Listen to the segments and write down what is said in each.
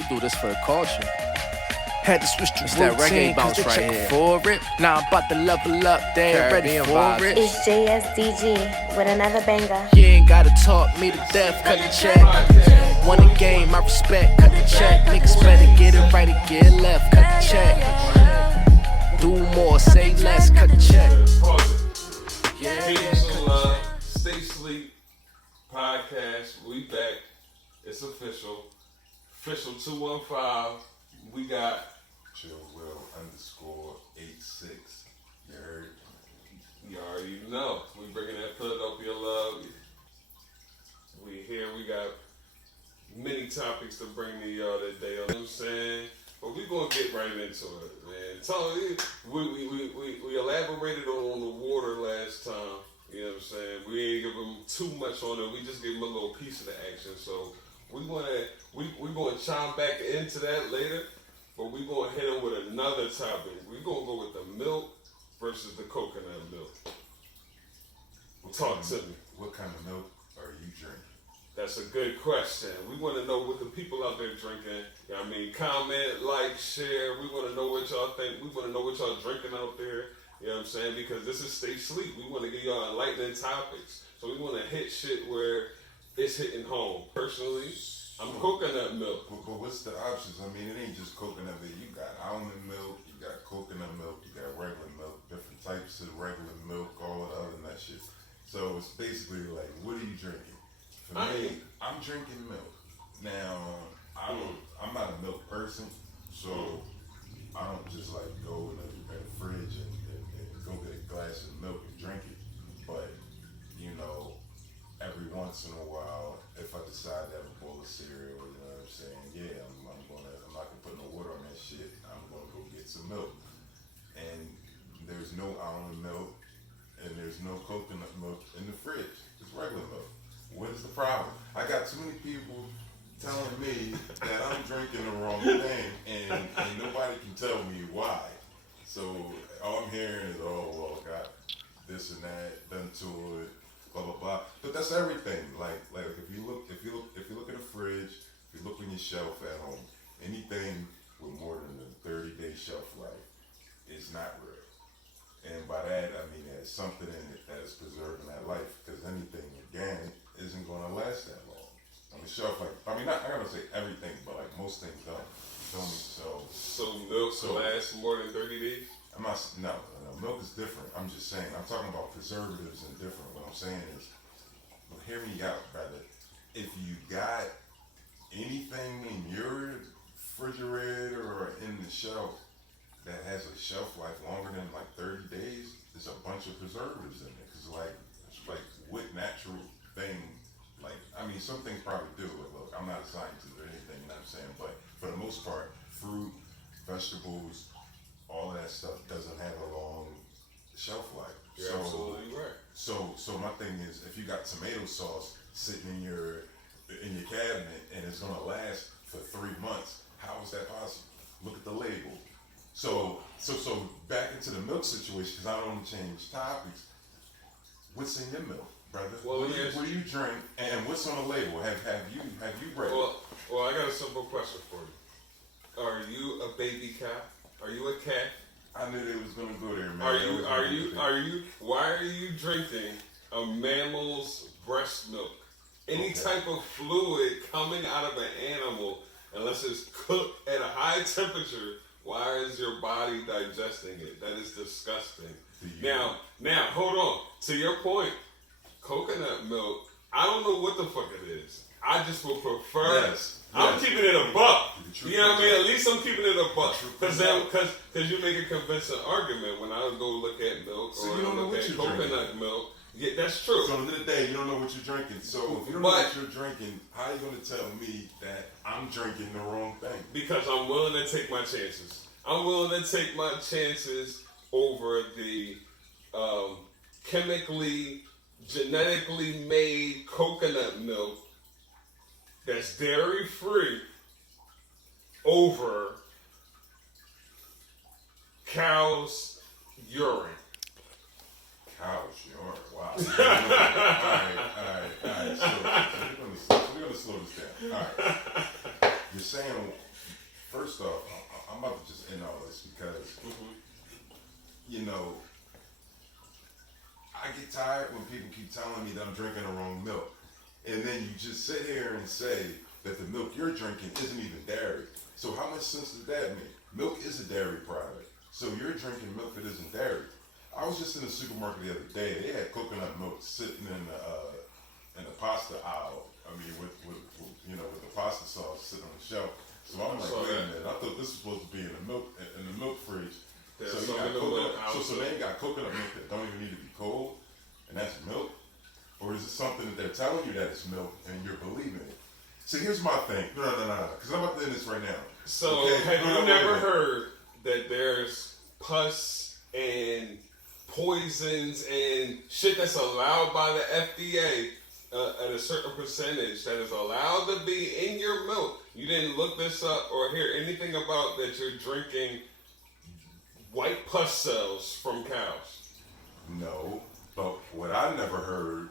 We do this for the culture. Had to switch to that reggae bounce right here. For it. Now I'm about to level up, they ain't ready for vibes. it. It's JSDG with another banger. You ain't gotta talk me to death, cut the check. Won a game, I respect, cut the check. Niggas better get it right and get it left, cut the check. Do more, say less, cut the check. Peace and love, Stay Sleep podcast. We back. It's official. Official 215. We got ChillWill_86. You heard? You already know. We bringing that Philadelphia love. We here. We got many topics to bring to y'all today. You know what I'm saying? But we gonna get right into it, man. So we elaborated on the water last time. You know what I'm saying? We ain't give them too much on it. We just gave them a little piece of the action. So we gonna chime back into that later. But we gonna hit them with another topic. We gonna go with the milk versus the coconut milk. Talk to me. What kind of milk are you drinking? That's a good question. We want to know what the people out there drinking. You know what I mean, comment, like, share. We want to know what y'all think. We want to know what y'all drinking out there. You know what I'm saying? Because this is Stay Sleep. We want to give y'all enlightening topics. So we want to hit shit where it's hitting home. Personally, I'm coconut milk. But what's the options? I mean, it ain't just coconut milk. You got almond milk, you got coconut milk, you got regular milk, different types of regular milk, all of the other nut shit. So it's basically like, what are you drinking? For me, I'm drinking milk. Now, I'm not a milk person, so I don't just like go in the fridge and go get a glass of milk and drink it. But, you know, every once in a while, if I decide to have a bowl of cereal, you know what I'm saying? Yeah, I'm not gonna put no water on that shit. I'm gonna go get some milk. And there's no almond milk and there's no coconut milk in the fridge. It's regular milk. What is the problem? I got too many people telling me that I'm drinking the wrong thing and nobody can tell me why. So all I'm hearing is, oh, well, got this and that done to it, blah blah blah. But that's everything. Like if you look in the fridge, if you look on your shelf at home, anything with more than a 30-day shelf life is not real. And by that I mean there's something in it that is preserving that life. Because anything organic isn't going to last that long. On the shelf, like I'm not gonna say everything, but like most things don't. You feel me? So milk lasts more than 30 days. No, milk is different. I'm just saying, I'm talking about preservatives and different. What I'm saying is, well, hear me out, brother. If you got anything in your refrigerator or in the shelf that has a shelf life longer than like 30 days, there's a bunch of preservatives in it. Cause it's like what natural thing, like, I mean, some things probably do. Look, I'm not a scientist or anything, you know what I'm saying? But for the most part, fruit, vegetables, all of that stuff doesn't have a long shelf life. You're absolutely right. So my thing is, if you got tomato sauce sitting in your cabinet and it's gonna last for 3 months, how is that possible? Look at the label. So back into the milk situation, because I don't want to change topics. What's in your milk, brother? Well, what do you drink, and what's on the label? Have you read it? Well, I got a simple question for you. Are you a baby cat? Are you a cat? I knew they was gonna go there, man. Why are you drinking a mammal's breast milk? Any type of fluid coming out of an animal, unless it's cooked at a high temperature, why is your body digesting it? That is disgusting. Now, hold on. To your point, coconut milk, I don't know what the fuck it is. I just would prefer. Yes. I'm keeping it a buck. You know what I mean? At least I'm keeping it a buck. Because you make a convincing argument when I go look at milk or look at coconut milk. Yeah, that's true. So at the end of the day, you don't know what you're drinking. So if you don't know what you're drinking, how are you going to tell me that I'm drinking the wrong thing? Because I'm willing to take my chances. I'm willing to take my chances over the chemically, genetically made coconut milk that's dairy free over cow's urine. Cow's urine, wow. All right. So we're gonna slow this down. All right. You're saying First off, I'm about to just end all this because, you know, I get tired when people keep telling me that I'm drinking the wrong milk. And then you just sit here and say that the milk you're drinking isn't even dairy. So how much sense does that make? Milk is a dairy product. So you're drinking milk that isn't dairy. I was just in the supermarket the other day. They had coconut milk sitting in the pasta aisle. I mean, with the pasta sauce sitting on the shelf. So I'm like, wait a minute. I thought this was supposed to be in the milk fridge. So you got coconut. So they got coconut milk that don't even need to be cold, and that's milk. Or is it something that they're telling you that it's milk and you're believing it? See, here's my thing. No, because I'm about to end this right now. So, have you never heard that there's pus and poisons and shit that's allowed by the FDA at a certain percentage that is allowed to be in your milk? You didn't look this up or hear anything about that you're drinking white pus cells from cows? No, but what I never heard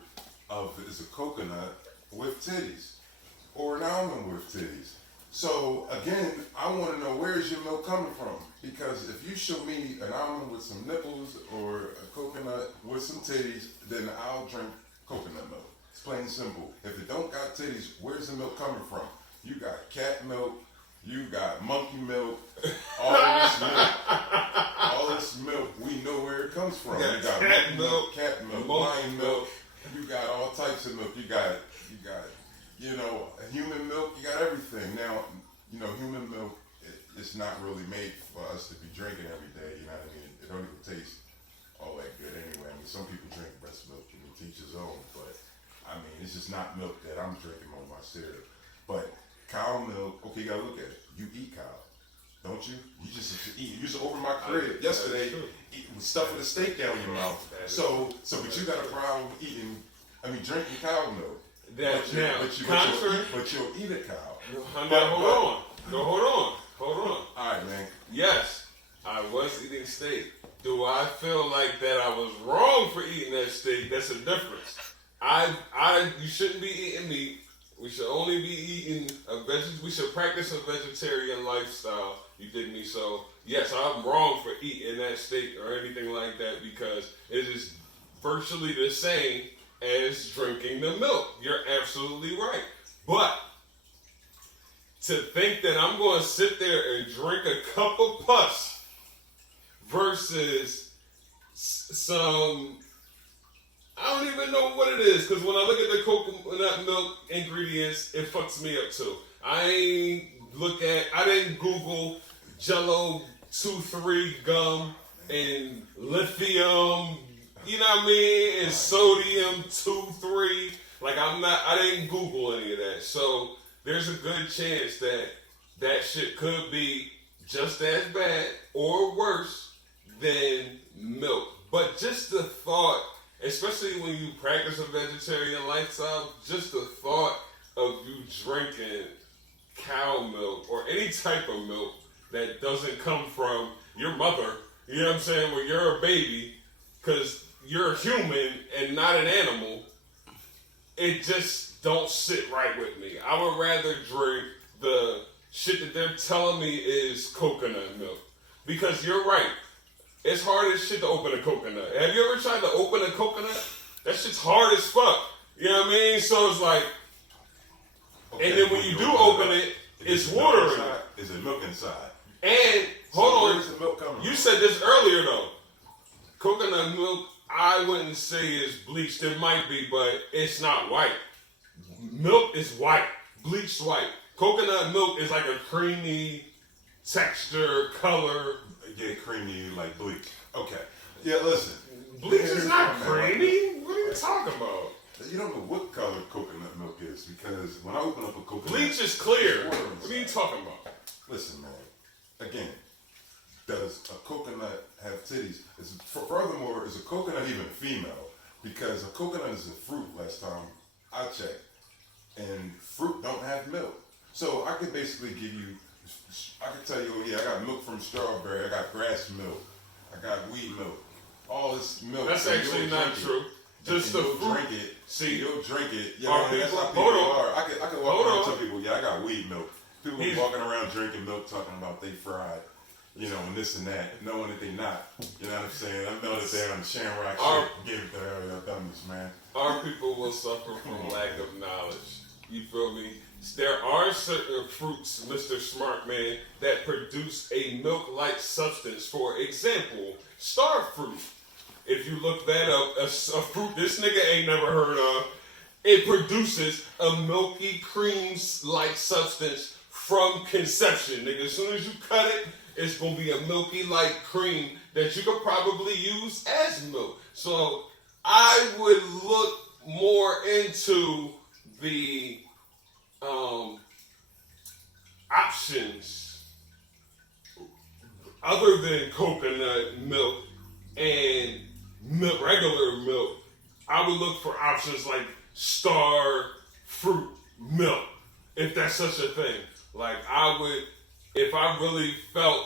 of is a coconut with titties or an almond with titties. So again, I want to know, where's your milk coming from? Because if you show me an almond with some nipples or a coconut with some titties, then I'll drink coconut milk. It's plain and simple. If it don't got titties, where's the milk coming from? You got cat milk, you got monkey milk, all this milk, we know where it comes from. You got cat milk, lion milk. You got all types of milk. You got, human milk. You got everything. Now, human milk, it's not really made for us to be drinking every day. You know what I mean? It don't even taste all that good anyway. I mean, some people drink breast milk, and teach his own. But I mean, it's just not milk that I'm drinking on my cereal. But cow milk, okay, you gotta look at it. You eat cow, don't you? You just eat. You was over my crib yesterday, stuffing a steak down your mouth. But you got a problem drinking cow milk. But you'll eat a cow. Hold on. All right, man. Yes, I was eating steak. Do I feel like that I was wrong for eating that steak? That's a difference. You shouldn't be eating meat. We should only be eating we should practice a vegetarian lifestyle. You dig me? So yes, I'm wrong for eating that steak or anything like that because it is virtually the same as drinking the milk. You're absolutely right. But to think that I'm going to sit there and drink a cup of pus versus some, I don't even know what it is, because when I look at the coconut milk ingredients, it fucks me up too. I didn't Google Jello 2-3 gum and lithium, you know what I mean, and sodium 2-3. I didn't Google any of that. So there's a good chance that shit could be just as bad or worse than milk. But just the thought, especially when you practice a vegetarian lifestyle, just the thought of you drinking cow milk or any type of milk that doesn't come from your mother, you know what I'm saying, when you're a baby, because you're a human and not an animal, it just don't sit right with me. I would rather drink the shit that they're telling me is coconut milk. Because you're right. It's hard as shit to open a coconut. Have you ever tried to open a coconut? That shit's hard as fuck. You know what I mean? So it's like, okay, and then when you do open it, it's water in it. Is it milk inside? And, hold on. Where's the milk coming from? You said this earlier though. Coconut milk, I wouldn't say is bleached. It might be, but it's not white. Milk is white. Bleached white. Coconut milk is like a creamy texture, color. Yeah, creamy like bleach. Okay. Yeah, listen. Bleach is not creamy? What are you talking about? You don't know what color coconut milk is because when I open up a coconut... Bleach is clear. What are you talking about? Listen, man. Again, does a coconut have titties? Furthermore, is a coconut even female? Because a coconut is a fruit last time I checked. And fruit don't have milk. So I could basically give you... I could tell you, oh yeah, I got milk from strawberry, I got grass milk, I got wheat milk, all this milk. That's actually not true. Just the fruit. Drink it. See, you'll drink it. Yeah, are man, that's people, how people are. I could walk around and tell people, yeah, I got wheat milk. People be walking around drinking milk, talking about they fried, you know, and this and that, knowing that they not. You know what I'm saying? I know that they're on the Shamrock shit. Give it to her, dummies, man. Our people will suffer from lack of knowledge. You feel me? There are certain fruits, Mr. Smart Man, that produce a milk-like substance. For example, star fruit. If you look that up, a fruit this nigga ain't never heard of, it produces a milky cream-like substance from conception, nigga. As soon as you cut it, it's gonna be a milky-like cream that you could probably use as milk. So I would look more into the options other than coconut milk and regular milk. I would look for options like star fruit milk, if that's such a thing. Like I would, if I really felt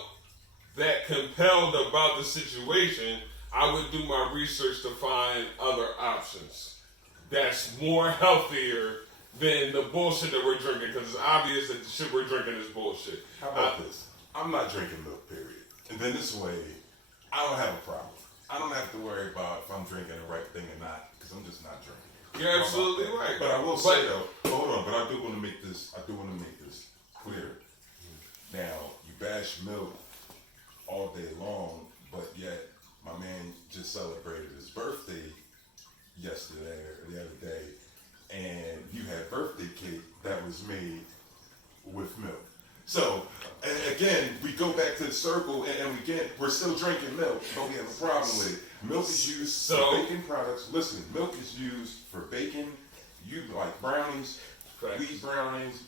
that compelled about the situation, I would do my research to find other options that's more healthier than the bullshit that we're drinking, because it's obvious that the shit we're drinking is bullshit. How about this? I'm not drinking milk, period. And then this way, I don't have a problem. I don't have to worry about if I'm drinking the right thing or not, because I'm just not drinking. You're absolutely right. But I will say though, hold on, but I do want to make this clear. Now, you bash milk all day long, but yet my man just celebrated his birthday yesterday or the other day, and you had birthday cake that was made with milk. So, and again, we go back to the circle, and we're still drinking milk, but we have a problem with it. Milk is used for baking products. Listen, milk is used for baking. You like brownies, wheat brownies.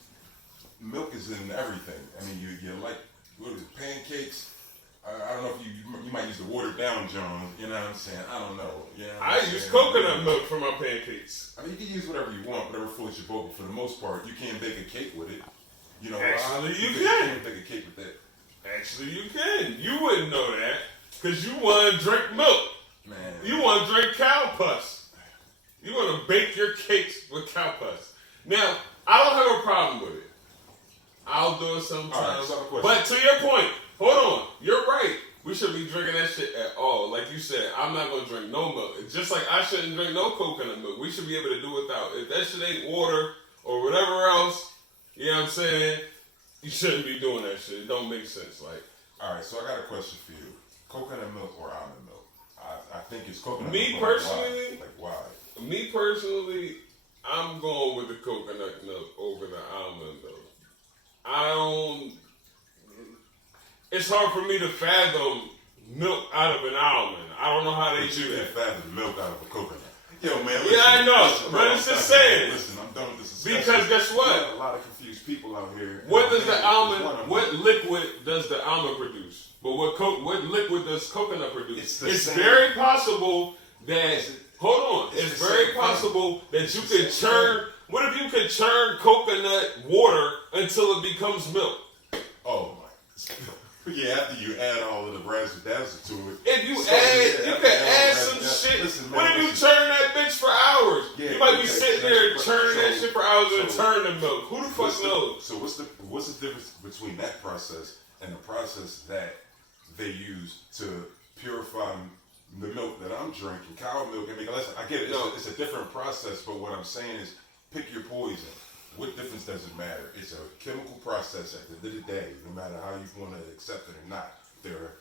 Milk is in everything. I mean, you like, what is it, pancakes? I don't know if you might use the watered down John. You know what I'm saying? I don't know. You know I use coconut milk for my pancakes. I mean, you can use whatever you want, whatever floats your boat. But for the most part, you can't bake a cake with it. You know, actually, you can. You can't bake a cake with that. Actually, you can. You wouldn't know that because you want to drink milk. Man, you want to drink cow pus. You want to bake your cakes with cow pus. Now, I don't have a problem with it. I'll do it sometimes. Right, but to your point, hold on. You're right. We shouldn't be drinking that shit at all. Like you said, I'm not going to drink no milk. Just like I shouldn't drink no coconut milk. We should be able to do without. If that shit ain't water or whatever else, you know what I'm saying? You shouldn't be doing that shit. It don't make sense. Like, all right, so I got a question for you. Coconut milk or almond milk? I think it's coconut milk. Me personally? Like why? Me personally, I'm going with the coconut milk over the almond milk. It's hard for me to fathom milk out of an almond. I don't know how they do that. Fathom milk out of a coconut. Yo, man. Listen, I know, but it's just saying. Listen, I'm done with this discussion. Because guess what? There's a lot of confused people out here. What does the almond? What liquid does the almond produce? But what liquid does coconut produce? It's very possible that. Hold on. It's very possible that you could churn. What if you could churn coconut water until it becomes milk? Oh my! Yeah, after you add all of the razzle dazzle to it. If you could add some shit. Listen, man, what if you churn that bitch for hours? Yeah, you might be sitting there churning that shit for hours and turn the milk. Who the fuck knows? So what's the difference between that process and the process that they use to purify the milk that I'm drinking, cow milk? I mean, listen, I get it. It's a different process, but what I'm saying is, pick your poison. What difference does it matter? It's a chemical process at the end of the day, no matter how you want to accept it or not. They're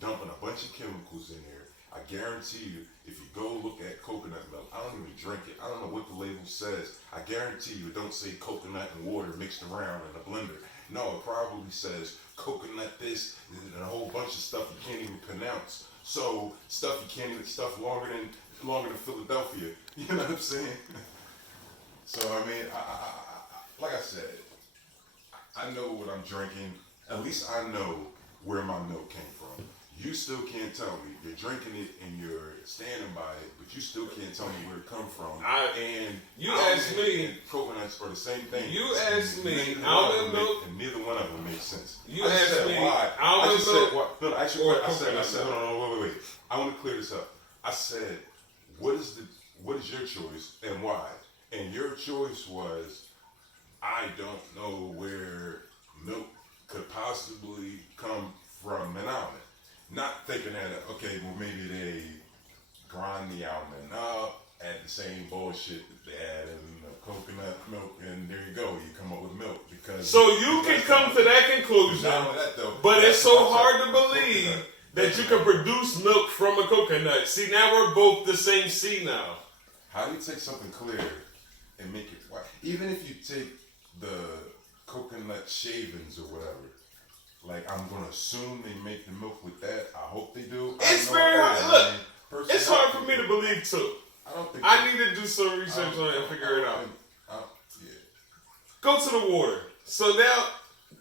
dumping a bunch of chemicals in there. I guarantee you, if you go look at coconut milk, I don't even drink it. I don't know what the label says. I guarantee you it don't say coconut and water mixed around in a blender. No, it probably says coconut this and a whole bunch of stuff you can't even pronounce. So stuff you can't even longer than Philadelphia. You know what I'm saying? So I mean, like I said, I know what I'm drinking. At least I know where my milk came from. You still can't tell me. You're drinking it and you're standing by it, but you still can't tell me where it come from. And you asked me, and coconuts are the same thing. You asked me, almond milk, and neither one of them makes sense. You asked me, almond milk. No, actually, I said, hold on, wait. I want to clear this up. I said, what is your choice and why? And your choice was, I don't know where milk could possibly come from an almond. Not thinking that, okay, well maybe they grind the almond up, add the same bullshit that they add in the coconut milk, and there you go, you come up with milk. Because so you can come to that conclusion, but it's so hard to believe that you can produce milk from a coconut. See, now we're both the same C now. How do you take something clear and make it white? Even if you take the coconut shavings or whatever, like I'm gonna assume they make the milk with that. I hope they do. It's very hard. Look, it's hard for me to believe too. I need to do some research on it and figure it out. Yeah. Go to the water. So now,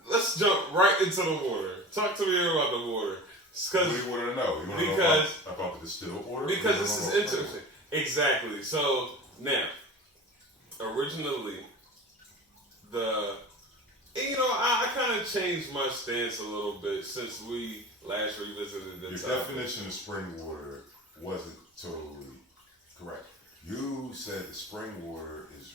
let's jump right into the water. Talk to me about the water. What do you want to know? You want to know about the distilled water? Because this is interesting. Exactly. So now, originally, I kind of changed my stance a little bit since we last revisited the topic. Your definition of spring water wasn't totally correct. You said the spring water is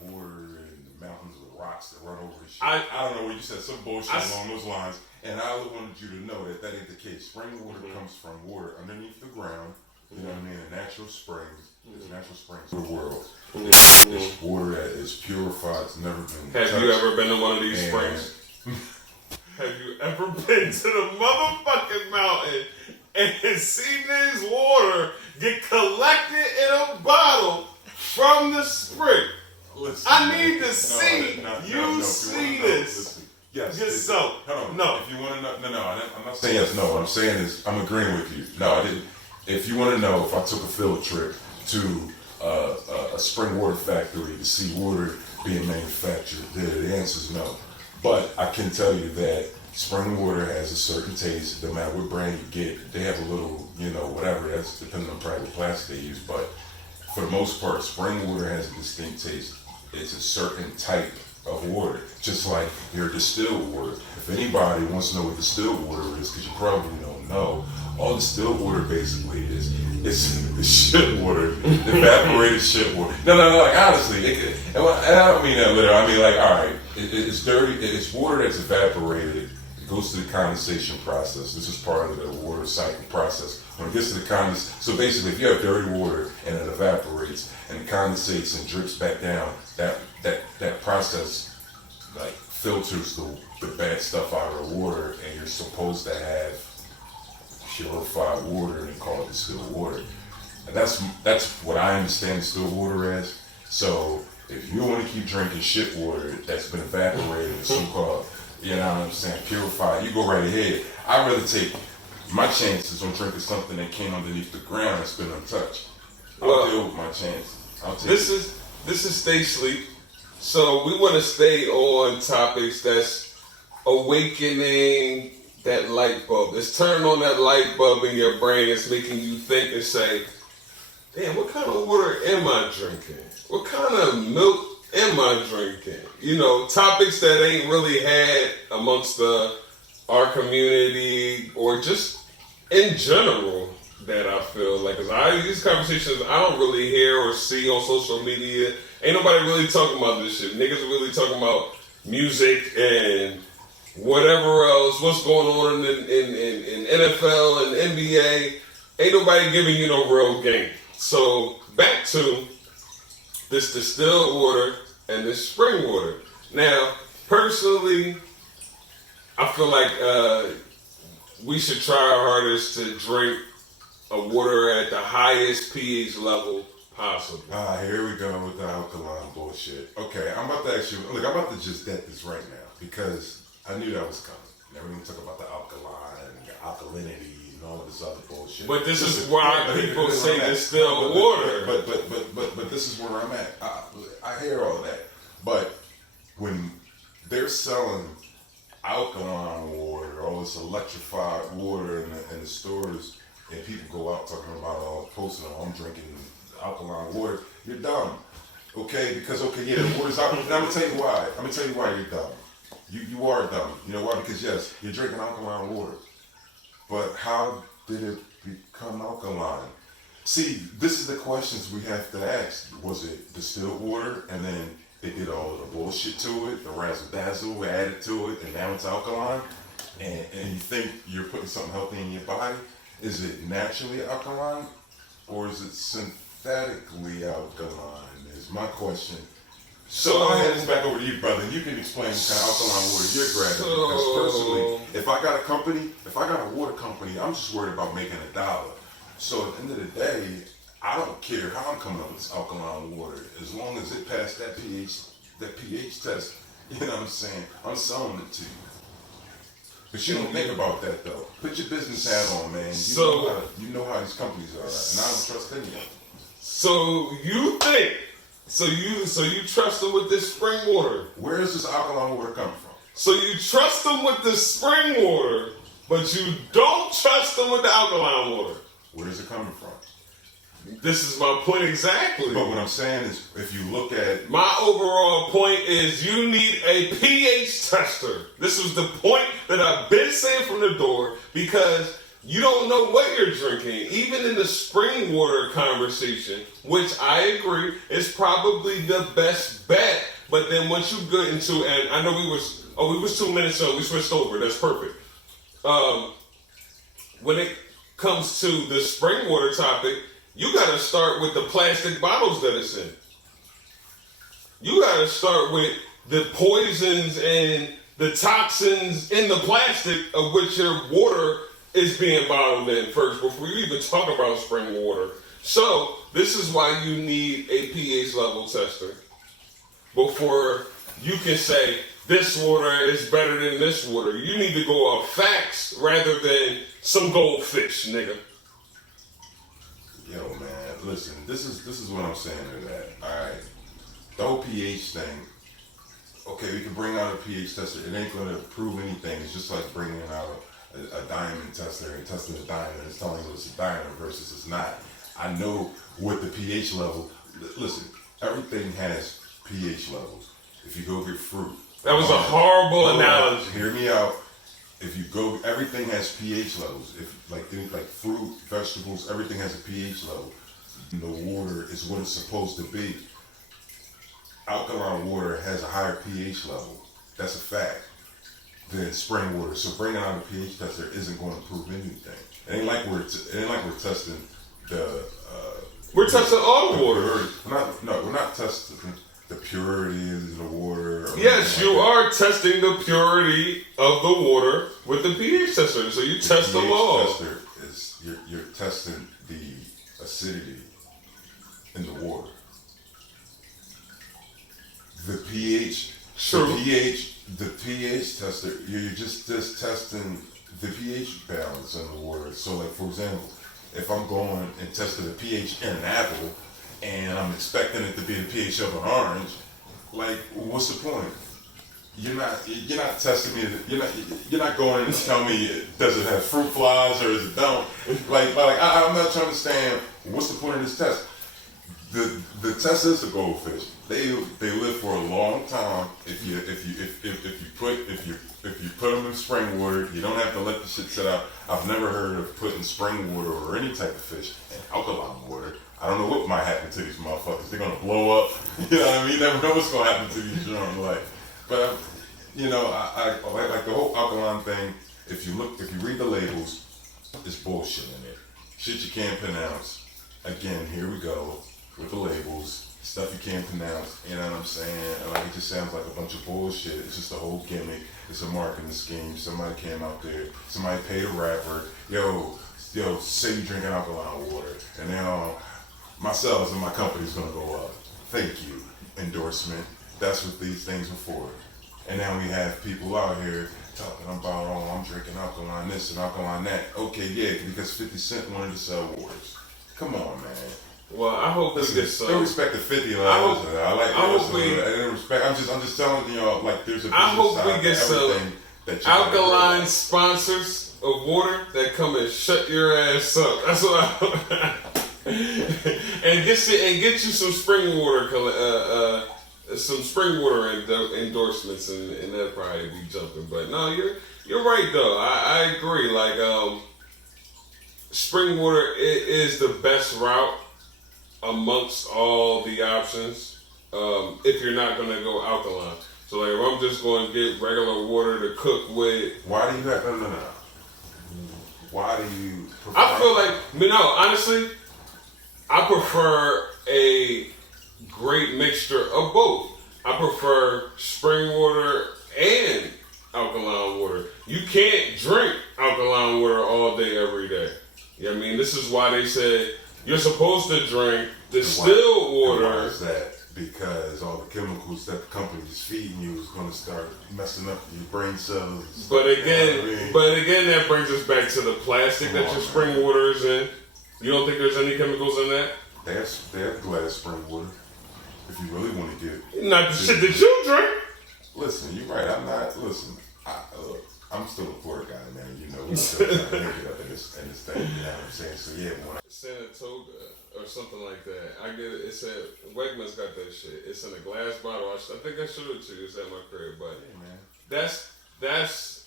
water in the mountains with rocks that run over the shit. I don't know, when you said some bullshit along those lines, and I wanted you to know that ain't the case. Spring water comes from water underneath the ground, you know what I mean, in natural springs. There's natural springs in the world. It's water that is purified, it's never been touched. Have you ever been to one of these springs? Have you ever been to the motherfucking mountain and seen this water get collected in a bottle from the spring? Listen, I need to see you see this. Listen. Yes. Yourself. Hold on. No. If you want to know, I'm not saying yes, no. What I'm saying is, I'm agreeing with you. No, I didn't. If you want to know if I took a field trip to a spring water factory to see water being manufactured, the answer is no. But I can tell you that spring water has a certain taste. No matter what brand you get, they have a little, whatever. That's depending on private plastic they use. But for the most part, spring water has a distinct taste. It's a certain type of water, just like your distilled water. If anybody wants to know what distilled water is, because you probably don't know, all distilled water basically is shit water, evaporated shit water. No, like honestly, and I don't mean that literally. I mean like, all right, it's dirty. It's water that's evaporated. It goes to the condensation process. This is part of the water cycle process. When it gets to the so basically, if you have dirty water and it evaporates and it condensates and drips back down, that process like filters the bad stuff out of the water, and you're supposed to have purified water and call it distilled water. And that's what I understand distilled water as. So if you want to keep drinking shit water that's been evaporated and so-called, purified, you go right ahead. I'd rather take my chances on drinking something that came underneath the ground that's been untouched. I'll deal with my chances. This is Stay Sleep. So we want to stay on topics that's awakening that light bulb. It's turning on that light bulb in your brain. It's making you think and say, damn, what kind of water am I drinking? What kind of milk am I drinking? Topics that ain't really had amongst our community or just in general that I feel like. Because these conversations I don't really hear or see on social media. Ain't nobody really talking about this shit. Niggas are really talking about music and whatever else, what's going on in NFL and NBA. Ain't nobody giving you no real game. So back to this distilled water and this spring water. Now, personally, I feel like we should try our hardest to drink a water at the highest pH level possible. Here we go with the alkaline bullshit. Okay, I'm about to ask you, look, I'm about to just get this right now because I knew that was coming. Now we're going to talk about the alkaline and the alkalinity and all this other bullshit. But this is why people say distilled water. But this is where I'm at. I hear all that. But when they're selling alkaline water, all this electrified water in the stores, and people go out talking about posting, I'm drinking alkaline water, you're dumb. Okay, because the water's alkaline. I'm gonna tell you why. I'm gonna tell you why you're dumb. You are dumb. You know why? Because yes, you're drinking alkaline water. But how did it become alkaline? See, this is the questions we have to ask. Was it distilled water and then They did all of the bullshit to it, the razzle dazzle added to it, and now it's alkaline. And you think you're putting something healthy in your body. Is it naturally alkaline or is it synthetically alkaline? Is my question. So I'll hand this back over to you, brother. You can explain what kind of alkaline water you're grabbing. Because personally, if I got a water company, I'm just worried about making $1. So at the end of the day, I don't care how I'm coming up with this alkaline water. As long as it passed that pH test, you know what I'm saying? I'm selling it to you. But you don't think about that though. Put your business hat on, man. You know how these companies are, and I don't trust any of them. So you think? So you trust them with this spring water? Where is this alkaline water coming from? So you trust them with the spring water, but you don't trust them with the alkaline water. Where is it coming from? This is my point exactly. But what I'm saying is, if you look at... My overall point is you need a pH tester. This was the point that I've been saying from the door, because you don't know what you're drinking. Even in the spring water conversation, which I agree is probably the best bet. But then once you get into, and I know we was 2 minutes so we switched over. That's perfect. When it comes to the spring water topic, you got to start with the plastic bottles that it's in. You got to start with the poisons and the toxins in the plastic of which your water is being bottled in first before you even talk about spring water. So this is why you need a pH level tester before you can say this water is better than this water. You need to go off facts rather than some goldfish, nigga. Yo, man, listen, this is what I'm saying to that. Alright. The whole pH thing, okay, we can bring out a pH tester. It ain't gonna prove anything. It's just like bringing out a diamond tester and testing a diamond. It's telling you it's a diamond versus it's not. I know with the pH level, listen, everything has pH levels. If you go get fruit. That was a horrible analogy. Hear me out. If you go, everything has pH levels. If like things like fruit, vegetables, everything has a pH level. The water is what it's supposed to be. Alkaline water has a higher pH level. That's a fact. Than spring water. So bringing out a pH tester isn't going to prove anything. It ain't like we're testing the. We're testing all the water. We're not testing the purity of the water. Yes, you are testing the purity of the water with the pH tester. So you test them all. The pH tester is you're testing the acidity in the water. The pH. True. The pH tester, you're just testing the pH balance in the water. So, like for example, if I'm going and testing the pH in an apple, and I'm expecting it to be the pH of an orange, like what's the point? You're not testing me. You're not going and tell me does it have fruit flies or is it don't? I'm not trying to understand what's the point of this test. The test is the goldfish. They live for a long time. If you put them in spring water, you don't have to let the shit sit out. I've never heard of putting spring water or any type of fish in alkaline water. I don't know what might happen to these motherfuckers. They're gonna blow up. You know what I mean? You never know what's gonna happen to these drones. But I like the whole alkaline thing. If you read the labels, it's bullshit in it. Shit you can't pronounce. Again, here we go with the labels. Stuff you can't pronounce, you know what I'm saying? Like it just sounds like a bunch of bullshit. It's just a whole gimmick. It's a marketing scheme. Somebody came out there. Somebody paid a rapper. Yo, say you drinking alkaline water, and now my sales and my company's gonna go up. Thank you, endorsement. That's what these things are for. And now we have people out here talking about, oh, I'm drinking alkaline this and alkaline that. Okay, yeah, because 50 Cent wanted to sell waters. Come on, man. Well, I hope we get some. Don't respect the 50 levels. I'm just telling y'all, like, there's a business I hope we side get to some everything that you alkaline sponsors of water that come and shut your ass up. That's what and get you some spring water, endorsements, and that'll probably be jumping. But no, you're right though. I agree. Like spring water is the best route amongst all the options. if you're not gonna go alkaline. So like, if I'm just gonna get regular water to cook with, Why do you have no? Why do you prefer? I feel like honestly, I prefer a great mixture of both. I prefer spring water and alkaline water. You can't drink alkaline water all day, every day. You know what I mean? This is why they said you're supposed to drink distilled water. Why is that? Because all the chemicals that the company is feeding you is going to start messing up your brain cells. But again, that brings us back to the plastic that your spring water is in. You don't think there's any chemicals in that? They have glass spring water. If you really want to get not the shit that you drink. Listen, you're right. I'm not. Listen, I'm still a poor guy, man. You know, we still trying to make it up in this thing. You know what I'm saying? So yeah, when Saratoga or something like that. I get it. It said Wegmans got that shit. It's in a glass bottle. I think I showed it to you. It's at my crib, but hey, man. that's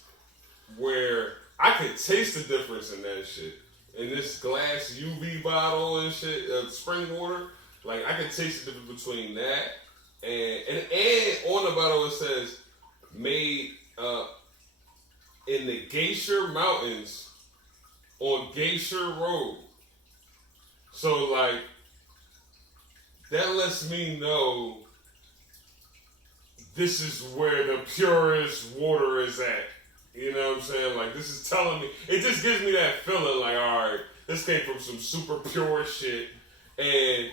where I could taste the difference in that shit. In this glass UV bottle and shit, spring water. Like, I can taste the difference between that and on the bottle it says made in the Glacier Mountains on Glacier Road. So like, that lets me know this is where the purest water is at. You know what I'm saying? Like, this is telling me, it just gives me that feeling like, all right, this came from some super pure shit and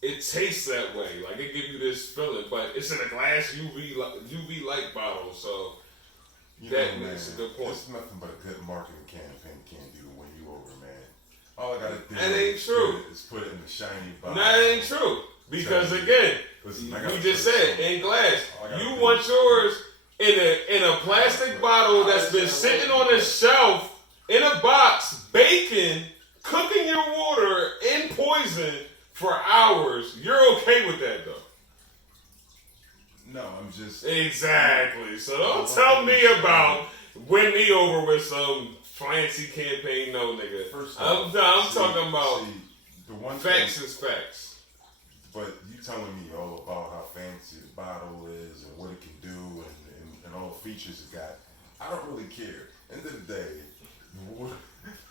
it tastes that way. Like, it gives you this feeling, but it's in a glass UV light bottle, so that makes a good point. It's nothing but a good marketing campaign can do to win you over, man. All I gotta do is put it in the shiny bottle. That ain't true. Because again, we just said in glass. You want yours in a plastic bottle that's been sitting on a shelf in a box, baking, cooking your water in poison for hours. You're okay with that though? No, I'm just exactly. So don't tell me about win me over with some fancy campaign. No, nigga. I'm talking about the one facts is facts. But you telling me all about how fancy the bottle is and what it can do and all the features it got. I don't really care. End of the day,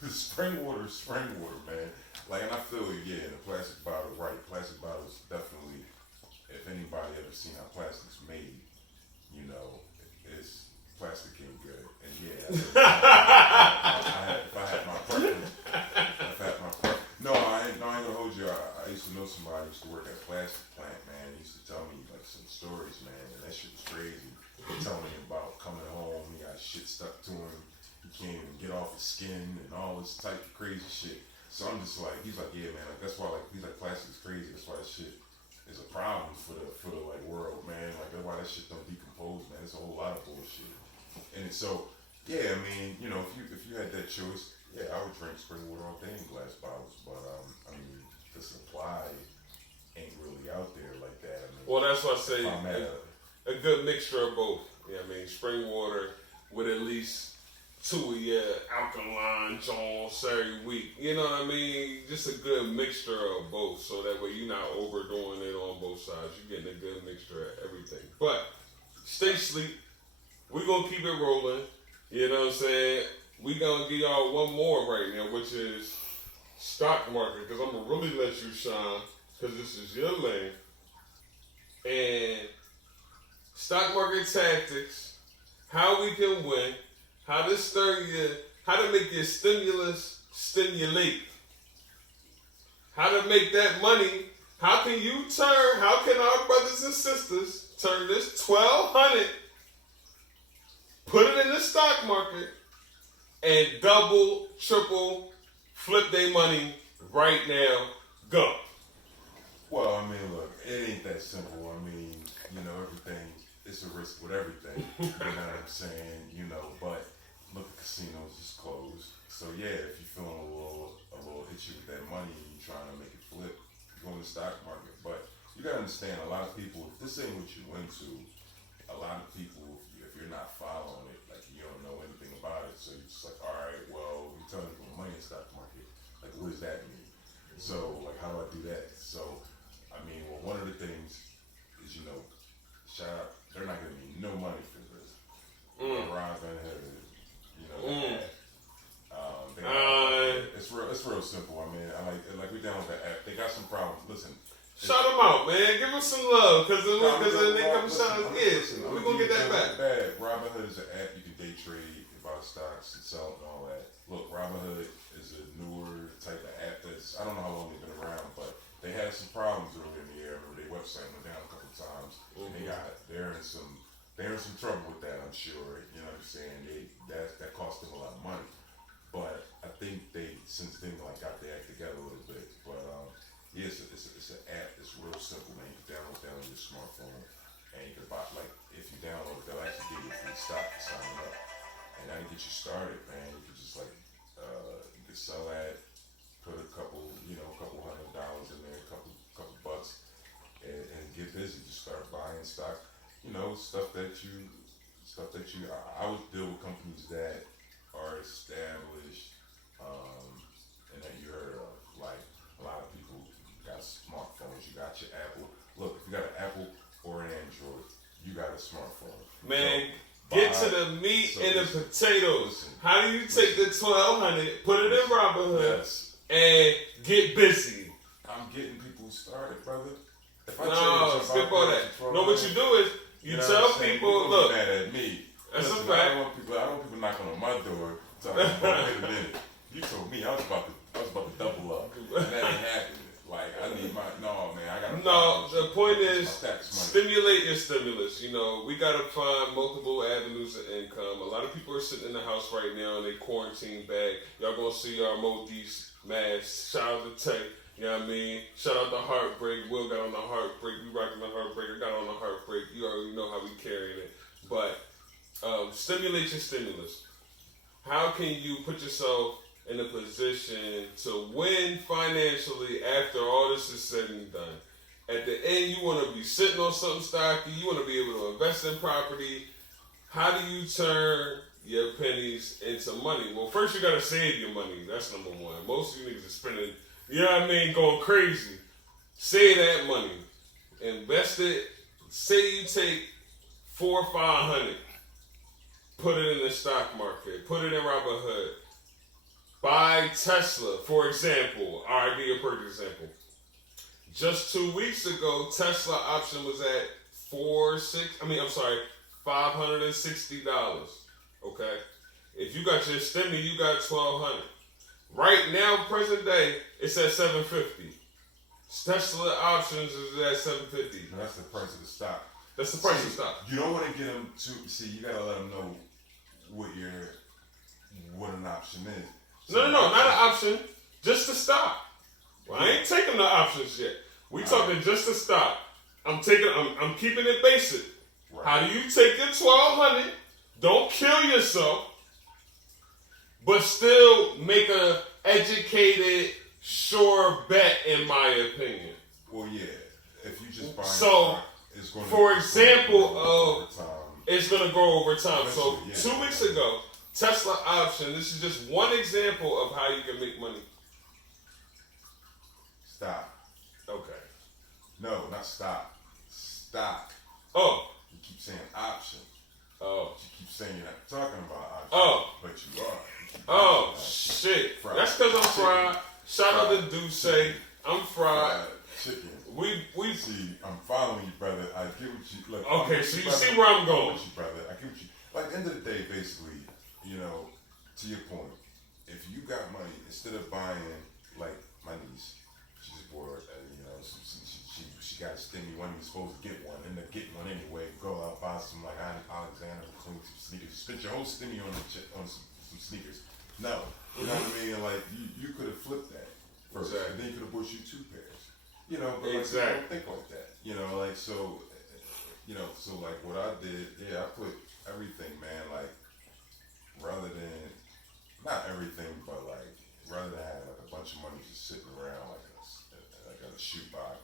the spring water, man. Like, and I feel yeah, the plastic bottle, right? Plastic bottles definitely. If anybody ever seen how plastic's made, you know, it's plastic ain't good. And yeah, if I had my preference. No, I ain't gonna hold you. I used to know somebody who used to work at a plastic plant, man. He used to tell me like some stories, man, and that shit was crazy. He telling me about coming home, he got shit stuck to him. He can't even get off his skin and all this type of crazy shit. So I'm just like, he's like, yeah, man, like that's why like he's like plastic is crazy. That's why that shit is a problem for the like world, man. Like that's why that shit don't decompose, man. It's a whole lot of bullshit. And so yeah, I mean, you know, if you had that choice. Yeah, I would drink spring water all day in glass bottles, but I mean, the supply ain't really out there like that. I mean, well, that's why I say a good mixture of both. Yeah, I mean, spring water with at least 2 of your alkaline Jones every week. You know what I mean? Just a good mixture of both, so that way you're not overdoing it on both sides. You're getting a good mixture of everything. But stay sleep. We're gonna keep it rolling. You know what I'm saying? We gonna give y'all one more right now, which is stock market, because I'm gonna really let you shine, because this is your lane. And stock market tactics, how we can win, how to stir you, how to make your stimulus stimulate, how to make that money. How can our brothers and sisters turn this 1,200, put it in the stock market, and double, triple, flip their money right now? Go. Well, I mean, look, it ain't that simple. I mean, you know, everything, it's a risk with everything. You know what I'm saying? You know, but look, the casinos is closed. So yeah, if you're feeling a little itchy with that money and you're trying to make it flip, you go in the stock market. But you gotta understand, a lot of people, if this ain't what you into, a lot of people, if you're not following it, like you don't know anything about it, so you're just like, all right, well, you're telling me to put money in the stock market. Like, what does that mean? So, like, how do I do that? So, I mean, well, one of the things like we download the app. They got some problems. Listen. Shout them out, man. Give them some love, because then they come shine. Yeah, we're going to get that back. Bad. Robinhood is an app you can day trade, buy stocks and sell and all that. Look, Robinhood is a newer type of app that's, I don't know how long they've been around, but they had some problems earlier in the year. Their website went down a couple of times. Mm-hmm. They're in some trouble with that, I'm sure. You know what I'm saying? That cost them a lot of money. But I think they, since then, like, got their act together a little bit. But, yeah, it's an app. It's real simple, man. You can download that on your smartphone, and you can buy, like, if you download it, they'll actually give you a free stock to sign up, and that'll get you started, man. You can just you can sell that, put a couple $100 in there, a couple bucks, and get busy. Just start buying stock, stuff that you. I would deal with companies that are established, and that you heard of, like a lot of people. Got smartphones, you got your Apple. Look, if you got an Apple or an Android, you got a smartphone. Man, get to the meat and the potatoes. How do you take the 1,200, put it in Robinhood, and get busy? I'm getting people started, brother. Skip all that. No, what you do is you tell people, look. Mad at me. That's a fact. I don't want people knocking on my door talking about, wait a minute. You told me I was about to double up. And that ain't happening. Like, I need I gotta. No, the point is, stimulate your stimulus. We gotta find multiple avenues of income. A lot of people are sitting in the house right now in their quarantine bag. Y'all gonna see our Modis masks. Shout out to Tay. You know what I mean? Shout out to Heartbreak. Will got on the Heartbreak. We rocking the Heartbreak. I got on the Heartbreak. You already know how we carrying it. But stimulate your stimulus. How can you put yourself in a position to win financially after all this is said and done? At the end, you want to be sitting on something stocky. You want to be able to invest in property. How do you turn your pennies into money? Well, first you got to save your money. That's number one. Most of you niggas are spending, going crazy. Save that money. Invest it. Say you take 400 or 500. Put it in the stock market. Put it in Robinhood. Buy Tesla, for example. Alright, be a perfect example. Just 2 weeks ago, Tesla option was at $560. Okay? If you got your stimmy, you got $1,200. Right now, present day, it's at $750. Tesla options is at $750. That's the price of the stock. That's the price of the stock. You don't want to get them to you gotta let them know what an option is. No, not an option. Just the stock. Well, I ain't taking the options yet. We talking just the stock. I'm keeping it basic. Right. How do you take your 1,200? Don't kill yourself, but still make a educated, sure bet, in my opinion. Well, yeah. If you just buy stock, it's going to. For example, it's going to grow over time. So 2 weeks ago, Tesla option. This is just one example of how you can make money. Stock. Okay. No, not stock. Stock. Oh. You keep saying option. Oh. You keep saying you're not talking about option. Oh. But you are. Oh, shit. Fried. That's because I'm fried. Shout out to Duce. I'm fried. Chicken. We see. I'm following you, brother. I get what you look. Okay, so you see where I'm going. You, brother. I get what you. Like, at the end of the day, basically, to your point, if you got money, instead of buying, like my niece, she just bought, she got a stimmy one. You're supposed to get one, end up getting one anyway. Go out, buy some like Alexander, some sneakers. Spend your whole stimmy on some sneakers. No, you know what I mean? Like you could have flipped that first, and then you could have bought you 2 pairs. But like, you don't think like that. So like what I did, I put everything, man. Like rather than not everything, but like rather than having like a bunch of money just sitting around like a shoebox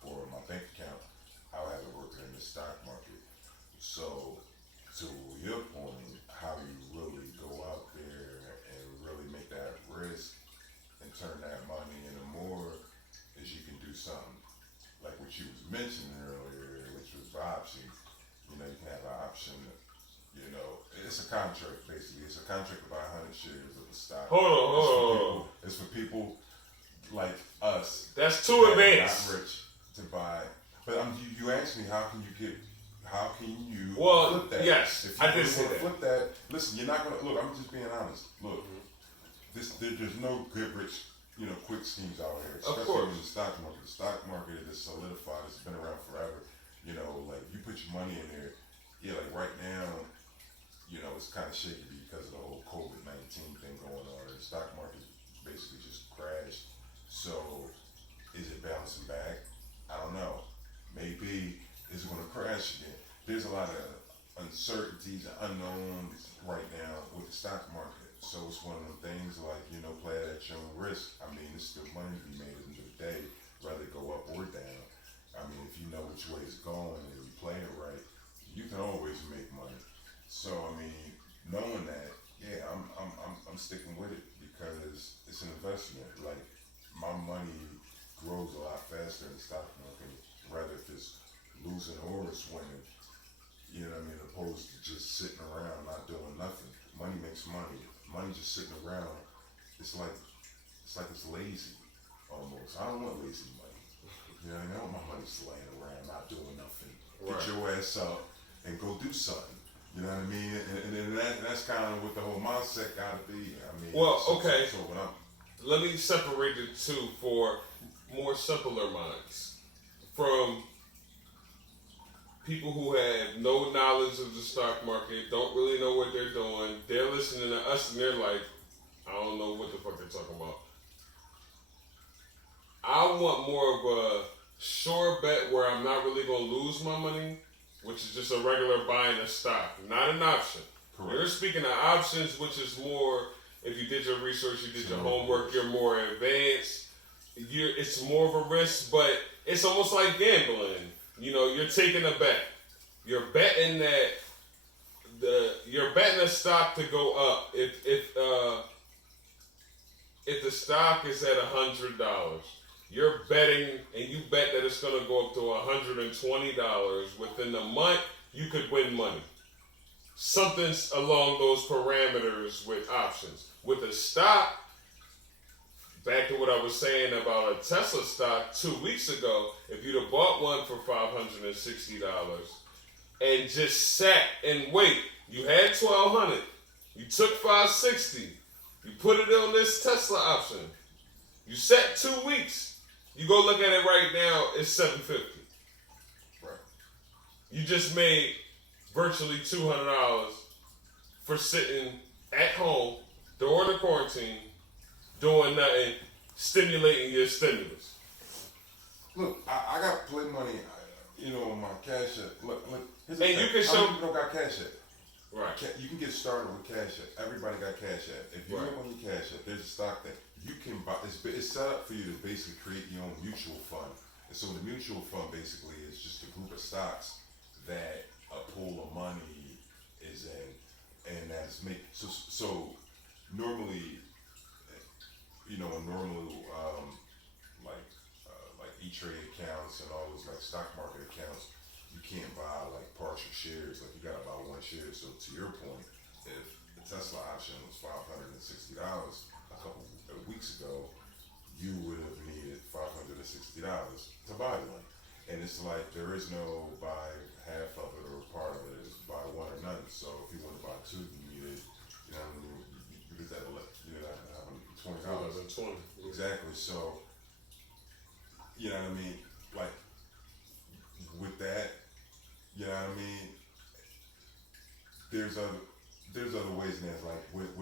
or my bank account, I'll have it working in the stock market. So to your point, how you really go out there and really make that risk and turn that money into more is you can do something like what you was mentioning earlier, which was the options. You can have an option. It's a contract basically. It's a contract to buy 100 shares of the stock. Hold on. It's for people like us. That's too that are advanced. Not rich to buy. But you asked me how can you Well, flip that? yes, If you I did really say wanna that. flip that, listen, you're not gonna look. I'm just being honest. Look, there's no good rich, quick schemes out here. Especially course. in the stock market. The stock market is solidified. It's been around forever. Like you put your money in there. Yeah, like right now, it's kind of shaky because of the whole COVID-19 thing going on. The stock market basically just crashed. So, is it bouncing back? I don't know. Maybe is it going to crash again? There's a lot of uncertainties and unknowns right now with the stock market. So it's one of them things like, play it at your own risk. I mean, there's still money to be made in the day, whether it go up or down. I mean, if you know which way it's going and you play it right, you can always make money. So I mean, knowing that, yeah, I'm sticking with it because it's an investment. Like my money grows a lot faster in the stock market, rather if it's losing or it's winning. You know what I mean? Opposed to just sitting around not doing nothing. Money makes money. Money just sitting around, it's like it's lazy almost. I don't want lazy money. You know, I know my money's laying around not doing nothing. Right. Get your ass up and go do something. You know what I mean? And that's kind of what the whole mindset got to be. I mean, Well, okay. So when Let me separate the two for more simpler minds. From people who have no knowledge of the stock market, don't really know what they're doing. They're listening to us and they're like, I don't know what the fuck they're talking about. I want more of a sure bet where I'm not really going to lose my money, which is just a regular buying a stock, not an option. Correct. You're speaking of options, which is more, if you did your research, you did your homework, you're more advanced. It's more of a risk, but it's almost like gambling. You're taking a bet. You're betting that you're betting a stock to go up. If the stock is at $100, you're betting, and you bet that it's going to go up to $120 within a month. You could win money. Something's along those parameters with options. With a stock, back to what I was saying about a Tesla stock 2 weeks ago, if you'd have bought one for $560 and just sat and wait, you had $1,200, you took $560, you put it on this Tesla option, you sat 2 weeks, you go look at it right now, it's $750. right. You just made virtually $200 for sitting at home during the quarantine, doing nothing, stimulating your stimulus. Look, I got play money, on my Cash App. Look, here's the And thing. you can How show- many people don't got Cash App? Right. You can get started with Cash App. Everybody got Cash App. If you Right. look on your Cash App, there's a stock that you can buy. It's set up for you to basically create your own mutual fund. And so the mutual fund basically is just a group of stocks that a pool of money is in, and that's made. So normally, like E-Trade accounts and all those like stock market accounts, you can't buy like partial shares. Like you gotta buy one share. So to your point, if the Tesla option was $560 a couple of weeks ago, you would have needed $560 to buy one. And it's like there is no buy half of it or part of it. It's buy one or none. So if you want to buy two, you needed, you get that $20. $20. Exactly. So, you know what I mean? Like with that, you know what I mean? There's other ways now. Like with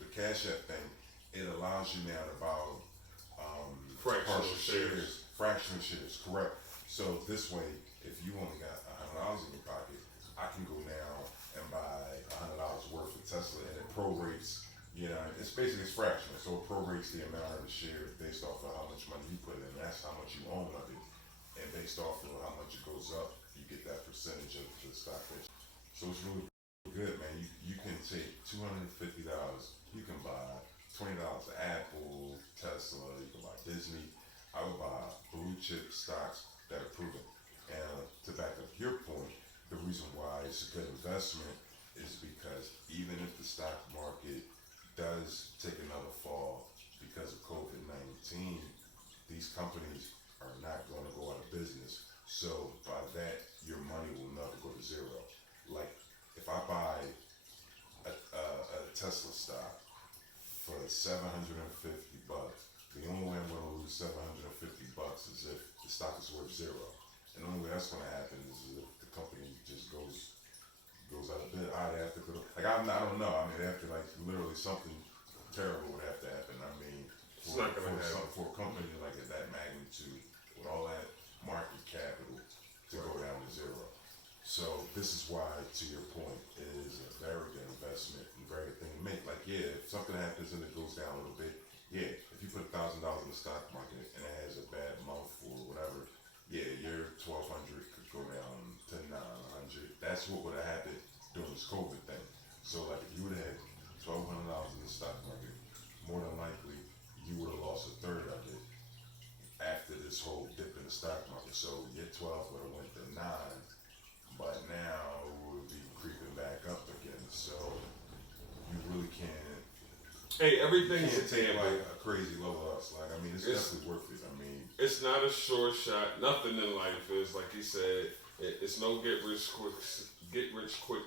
the Cash App thing, it allows you now to buy Fractional partial shares. fractional shares. Correct. So this way, if you only got $100 in your pocket, I can go now and buy $100 worth of Tesla, and it prorates. It's basically fractional, so it prorates the amount of the share based off of how much money you put in. That's how much you own of it, and based off of how much it goes up, you get that percentage of the stock. So it's really good, man. You can take $250. You can buy $20 of Apple, Tesla. You can buy Disney. I would buy blue chip stocks that are proven. And to back up your point, the reason why it's a good investment is because even if the stock market does take another fall because of COVID-19, these companies are not going to go out of business. So by that, your money will never go to zero. Like if I buy a Tesla stock for $750, the only way I'm going to lose $750 is if the stock is worth zero. And the only way that's going to happen is if the company just goes out of bid. I'd have to go. Like I don't know. I mean, it'd have to like literally something terrible would have to happen. I mean, It's not gonna happen. for a company like at that magnitude with all that market capital to go down to zero. So this is why, to your point, it is a very good investment and very good thing to make. Like, yeah, if something happens and it goes down a little bit, yeah, if you put $1,000 in the stock market and it has a bad month or whatever, yeah, your 1,200 could go down to 900. That's what would have happened during this COVID thing. So, like, if you would have had $1,200 in the stock market, more than likely you would have lost a third of it after this whole dip in the stock market. So your 12 would have went to 9, but now it would be creeping back up again. So you really can't. Hey, everything's can't take gamble. like a crazy low loss. Like, I mean, it's definitely worth it. I mean, It's not a sure shot. Nothing in life is, like he said, it's no get rich quick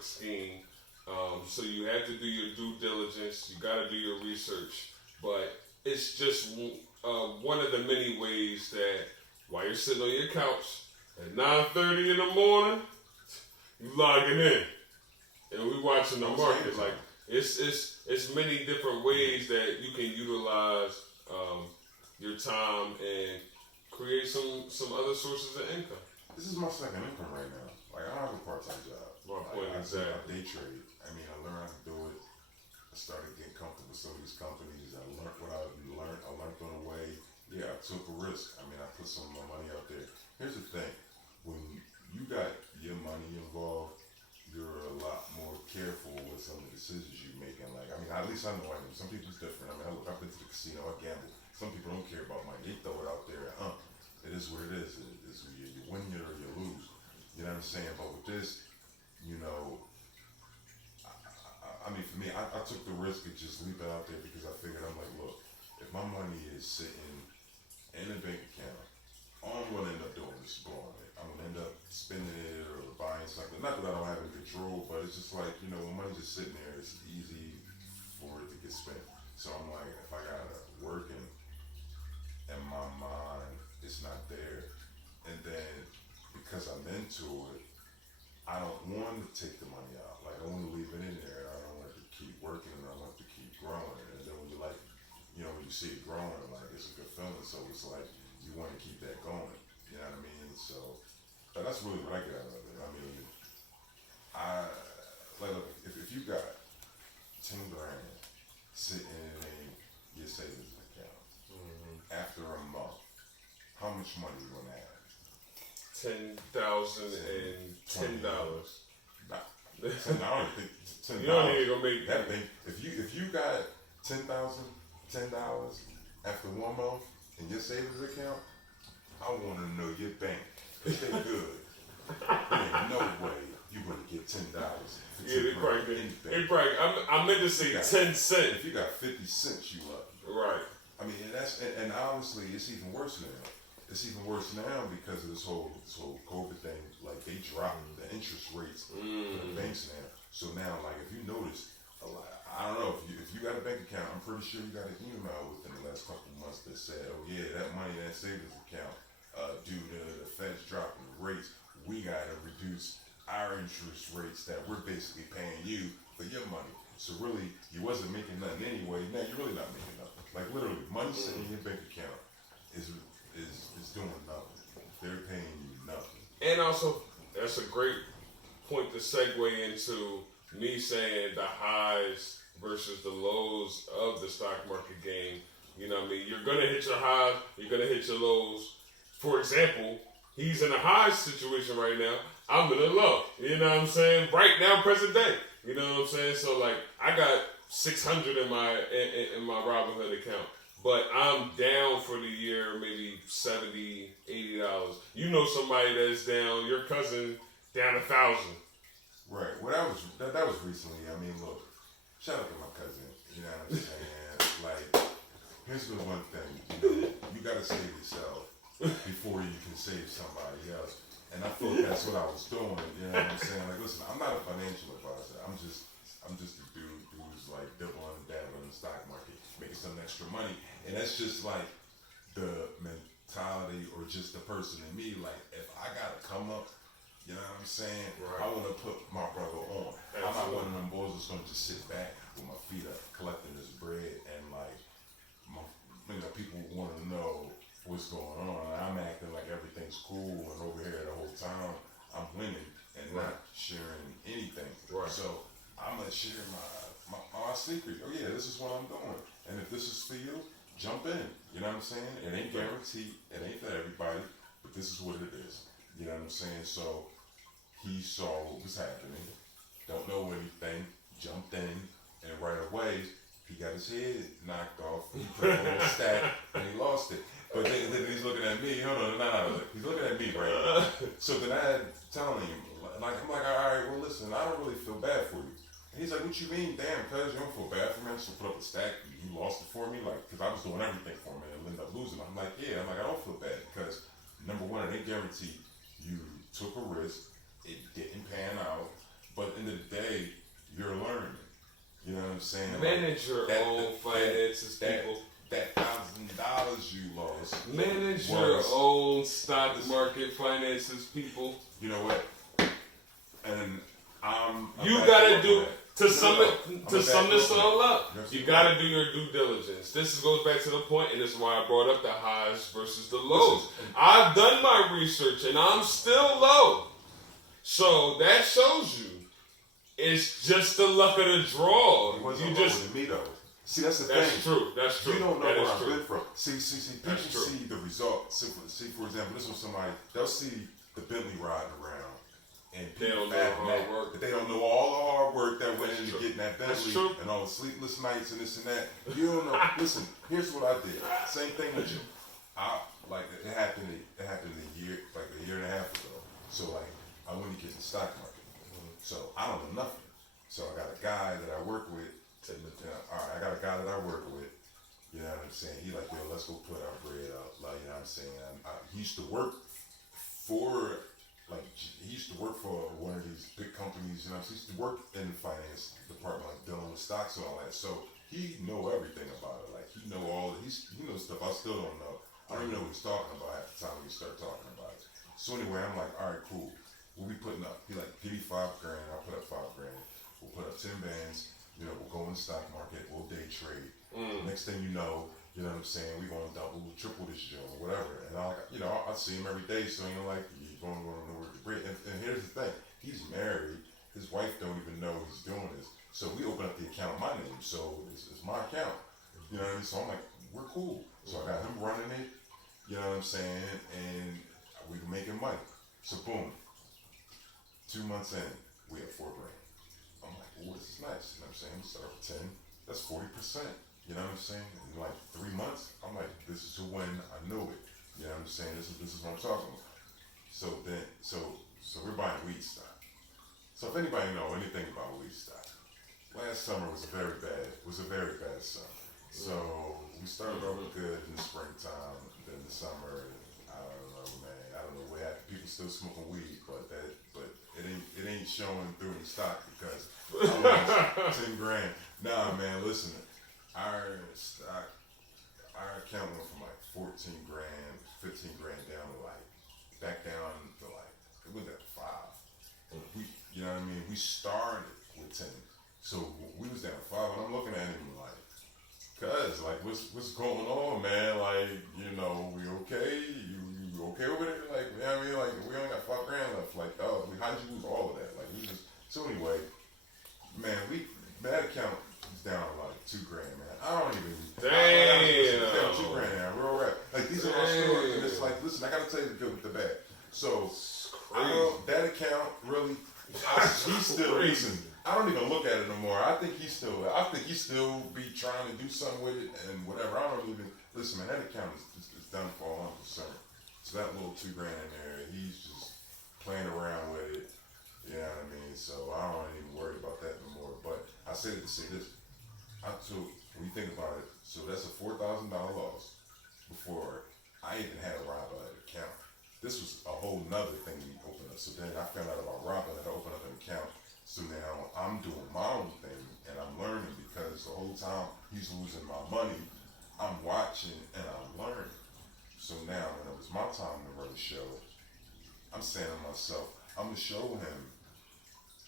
scheme. So you have to do your due diligence. You got to do your research. But it's just one of the many ways that while you're sitting on your couch at 9:30 in the morning, you logging in, and we watching the market. Like it's many different ways that you can utilize your time and create some other sources of income. this is my second income right now. Like, I don't have a part-time job. My point I exactly. day trade. I mean, I learned how to do it. I started getting comfortable with some of these companies. I learned what I learned. I learned on the way. Yeah, I took a risk. I mean, I put some of my money out there. Here's the thing. When you got your money involved, you're a lot more careful with some of the decisions you're making. Like, I mean, at least I know I am. Some people's different. I mean, I've been to the casino. I gamble. Some people don't care about money. They throw it out there. It is what it is. You win it or you lose. You know what I'm saying? But with this, you know, I mean, for me, I took the risk of just leaving it out there because I figured, I'm like, look, if my money is sitting in a bank account, all I'm going to end up doing is blowing it. I'm going to end up spending it or buying something. Not that I don't have any control, but it's just like, you know, when money's just sitting there, it's easy for it to get spent. So I'm like, if I got to work and my mind is not there, and then because I'm into it, I don't want to take the money out. Like, I want to leave it in there. I don't want it to keep working, and I want it to keep growing. And then when you like, you know, when you see it growing, like, it's a good feeling. So it's like you want to keep that going. You know what I mean? So but that's really what I get out of it. I mean, look, if you got 10 grand sitting in your savings account, after a month, how much money you gonna have? $10,010. Nah, I don't think $10. You don't even gonna make that thing. If you got $10,000 after 1 month in your savings account, I want to know your bank. If they good, there ain't no way you gonna get $10. Yeah, they probably. I meant to say 10 cents. If you got 50 cents, you lucky. Right. I mean, and honestly, it's even worse now. It's even worse now because of this whole COVID thing. Like, they dropped the interest rates for the banks now. So now, like, if you notice, a lot, I don't know, if you got a bank account, I'm pretty sure you got an email within the last couple of months that said, oh yeah, that money in that savings account, due to the Fed's dropping the rates, we gotta reduce our interest rates that we're basically paying you for your money. So really, you wasn't making nothing anyway. Now you're really not making nothing. Like, literally, money sitting in your bank account is doing nothing. They're paying you nothing. And also, that's a great point to segue into me saying the highs versus the lows of the stock market game. You know what I mean? You're gonna hit your highs, you're gonna hit your lows. For example, he's in a high situation right now. I'm in a low. You know what I'm saying? Right now, present day. You know what I'm saying? So, like, I got $600 in my Robinhood account, but I'm down for the year maybe $70, $80. You know somebody that's down. Your cousin down 1,000. Right. Well, that was recently. I mean, look, shout out to my cousin. You know what I'm saying? Like, here's the one thing, you gotta save yourself before you can save somebody else. And I thought that's what I was doing, you know what I'm saying? Like, listen, I'm not a financial advisor. I'm just a dude who's like dibbling and dabbling in the stock market, making some extra money. And that's just like the mentality or just the person in me. Like, if I gotta come up, you know what I'm saying? Right. I wanna put my brother on. Absolutely. I'm not one of them boys that's gonna just sit back with my feet up, collecting this bread and like, people wanna know what's going on. I'm acting like everything's cool, and over here the whole time I'm winning and not sharing anything. Right. So I'm gonna share my secret. Oh yeah, this is what I'm doing. And if this is for you, jump in. You know what I'm saying? It ain't guaranteed. It ain't for everybody, but this is what it is. You know what I'm saying? So he saw what was happening. Don't know anything. Jumped in, and right away he got his head knocked off. He put a little stack, and he lost it. But then he's looking at me. Hold on, no. He's looking at me right now. So then I had telling him, like, I'm like, all right, well, listen, I don't really feel bad for you. And he's like, what you mean? Damn, cuz you don't feel bad for me? I just put up a stack. You lost it for me? Like, because I was doing everything for him and ended up losing. I'm like, yeah. I'm like, I don't feel bad because, number one, it ain't guaranteed. You took a risk. It didn't pan out. But in the day, you're learning. You know what I'm saying? Manage your own finances, people. That $1,000 you lost. Manage your own stock market finances, people. You know what? And you gotta do to sum this all up. You gotta do your due diligence. This goes back to the point, and this is why I brought up the highs versus the lows. I've done my research, and I'm still low. So that shows you it's just the luck of the draw. You just with me though. See, that's the thing. That's true. You don't know where I've been from. See, people see the result. See, for example, this was somebody, they'll see the Bentley riding around, and they don't know the hard work. But they don't know all the hard work that went into getting that Bentley and all the sleepless nights and this and that. You don't know. Listen, here's what I did. Same thing with you. It happened a year and a half ago. So like, I went to get in the stock market. So I don't know nothing. So I got a guy that I work with. I got a guy that I work with, you know what I'm saying? He like, yo, let's go put our bread up. Like, you know what I'm saying? He used to work for one of these big companies, you know, he used to work in the finance department, like dealing with stocks and all that. So he know everything about it. Like, he knows stuff I still don't know. I don't even know what he's talking about at the time we start talking about it. So anyway, I'm like, all right, cool. What we putting up? He like, give me $5,000. I'll put up $5,000. We'll put up 10 bands. You know, we'll go in the stock market, we'll day trade. Next thing you know what I'm saying, we're going to double, triple this joint, or whatever. And I see him every day, so you're going to know where to break. And here's the thing, he's married, his wife don't even know he's doing this. So we open up the account in my name, so it's my account. You know what I mean? So I'm like, we're cool. So I got him running it, you know what I'm saying, and we can make him money. So boom, 2 months in, we have $4,000. I'm like, oh, this is nice. You know what I'm saying? We start with 10. That's 40%. You know what I'm saying? In like 3 months, I'm like, this is a win. I knew it. You know what I'm saying? This is what I'm talking about. So we're buying weed stock. So if anybody know anything about weed stock, last summer was a very bad summer. So we started off good in the springtime, then the summer. I don't know, man. I don't know where people still smoking weed, but it ain't showing through in the stock because I lost $10,000. Nah, man, listen. Our account went from like $14,000, $15,000 down to back down to it was at 5. You know what I mean? We started with 10, so we was down to 5, and I'm looking at him like, cuz, what's going on, man? We okay? You okay over there? You know what I mean? We only got $5,000 left. How'd you lose all of that? So anyway, man, that account is down to $2,000, man. I don't even. Damn. It's down $2,000 now. We're all right. These are our stories, and it's listen, I gotta tell you the good with the bad. So, that account really, he's still listen. I don't even look at it no more. I think he still be trying to do something with it and whatever. I don't even listen, man. That account is done for all I'm concerned. So that little $2,000 in there, he's just playing around with it. You know what I mean? So I don't even worry about that no more. But I say it to say this: So when you think about it, so that's a $4,000 loss before I even had a Robin account. This was a whole nother thing we opened up. So then I found out about Robin that I opened up an account. So now I'm doing my own thing and I'm learning because the whole time he's losing my money, I'm watching and I'm learning. So now when it was my time to run the show, I'm saying to myself, I'm gonna show him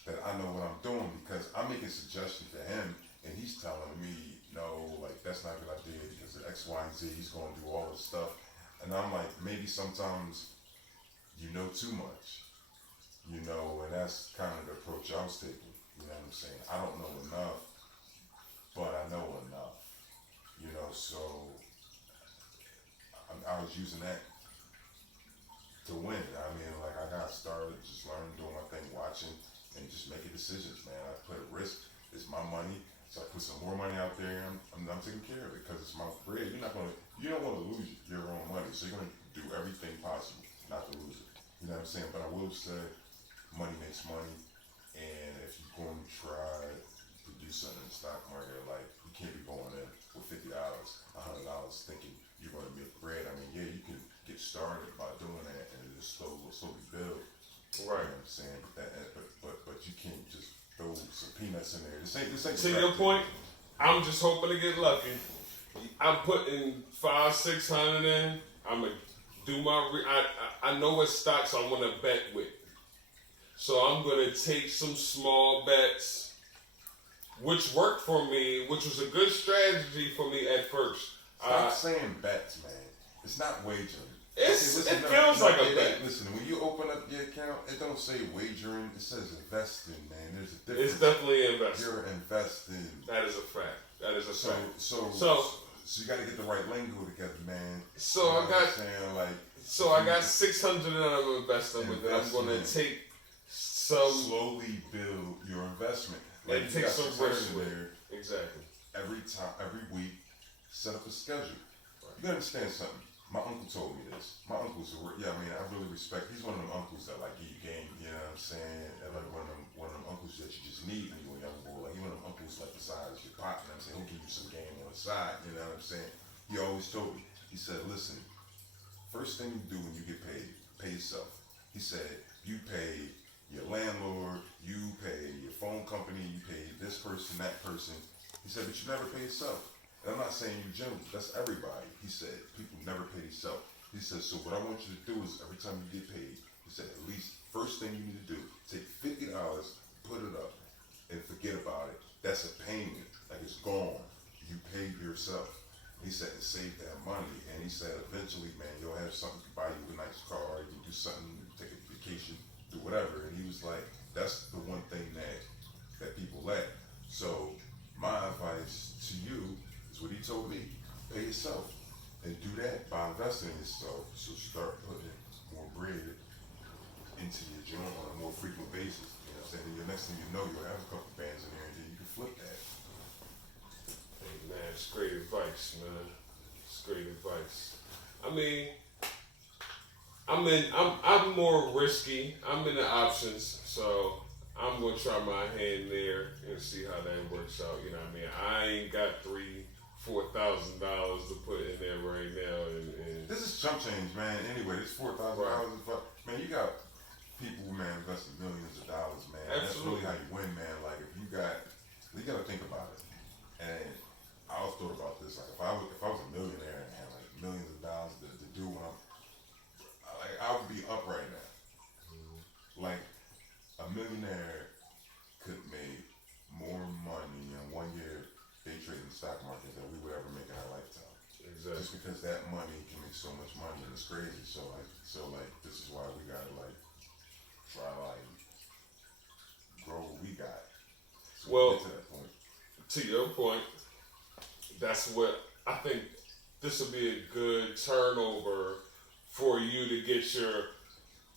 that I know what I'm doing because I'm making suggestions to him and he's telling me, no, like that's not a good idea because of X, Y, and Z, he's gonna do all this stuff. And I'm like, maybe sometimes you know too much, you know, and that's kind of the approach I was taking, you know what I'm saying? I don't know enough, but I know enough, you know, so I was using that to win. I mean, like I got started just learning, doing my thing, watching, and just making decisions, man. I put a risk, it's my money, so I put some more money out there, and I'm taking care of it because it's my bread. You don't want to lose your own money, so you're gonna do everything possible not to lose it. You know what I'm saying? But I will say, money makes money, and if you're going to try to do something in the stock market, like you can't be going in with $50, $100 thinking you're going to make bread. I mean, yeah, you can get started by doing that and just slowly build. Right. You know what I'm saying? But you can't just throw some peanuts in there. This ain't to your point, I'm just hoping to get lucky. I'm putting 500-600 in. I'm gonna do my. I know what stocks I want to bet with, so I'm gonna take some small bets, which worked for me, which was a good strategy for me at first. Stop saying bets, man. It's not wagering. It feels like a bet. Listen, when you open up your account, it don't say wagering. It says investing, man. There's a difference. It's definitely investing. You're investing. That is a fact. That is a fact. So you got to get the right lingo together, man. So you know I got. saying? Like, so I got 600 that I'm investing with. I'm going to take some. Slowly build your investment. Like And take some risk with there. Exactly. Every week, set up a schedule. You gotta understand something. My uncle told me this. My uncle's I really respect. He's one of them uncles that like give you game. You know what I'm saying? And like one of them uncles that you just need when you're a young boy. Like he one of them uncles like besides your pop. You know what I'm saying? He'll give you some game on the side. You know what I'm saying? He always told me. He said, listen, first thing you do when you get paid, pay yourself. He said, you pay your landlord, you pay your phone company, you pay this person, that person. He said, but you never pay yourself. And I'm not saying you generally, that's everybody. He said, people never pay themselves. He said, so what I want you to do is every time you get paid, he said, at least first thing you need to do, take $50, put it up, and forget about it. That's a payment. Like it's gone. You paid yourself. He said, and save that money. And he said, eventually, man, you'll have something to buy you a nice car, you do something, take a vacation, do whatever. And he was like, that's the one thing that people lack. So my advice to you is what he told me, pay yourself. And do that by investing in yourself. So start putting more bread into your joint on a more frequent basis. You know what I'm saying? And the next thing you know, you'll have a couple bands in there and then you can flip that. Hey man, it's great advice, man. It's great advice. I mean, I'm more risky. I'm in the options, so I'm gonna try my hand there and see how that works out. You know what I mean? I ain't got $4,000 to put in there right now, and this is chump change, man. Anyway, this $4,000, right. Man, you got people, man, investing millions of dollars, man. Absolutely. That's really how you win, man. Like if you got to think about it. And I always thought about this. Like if I was a millionaire and had like millions of dollars to do what I would be up right now. Mm-hmm. Like a millionaire could make more money in 1 year day trading the stock market than we would ever make in our lifetime. Exactly. Just because that money can make so much money and it's crazy. So this is why we gotta like try like grow what we got. So well, we get to that point. To your point, that's what I think. This will be a good turnover for you to get your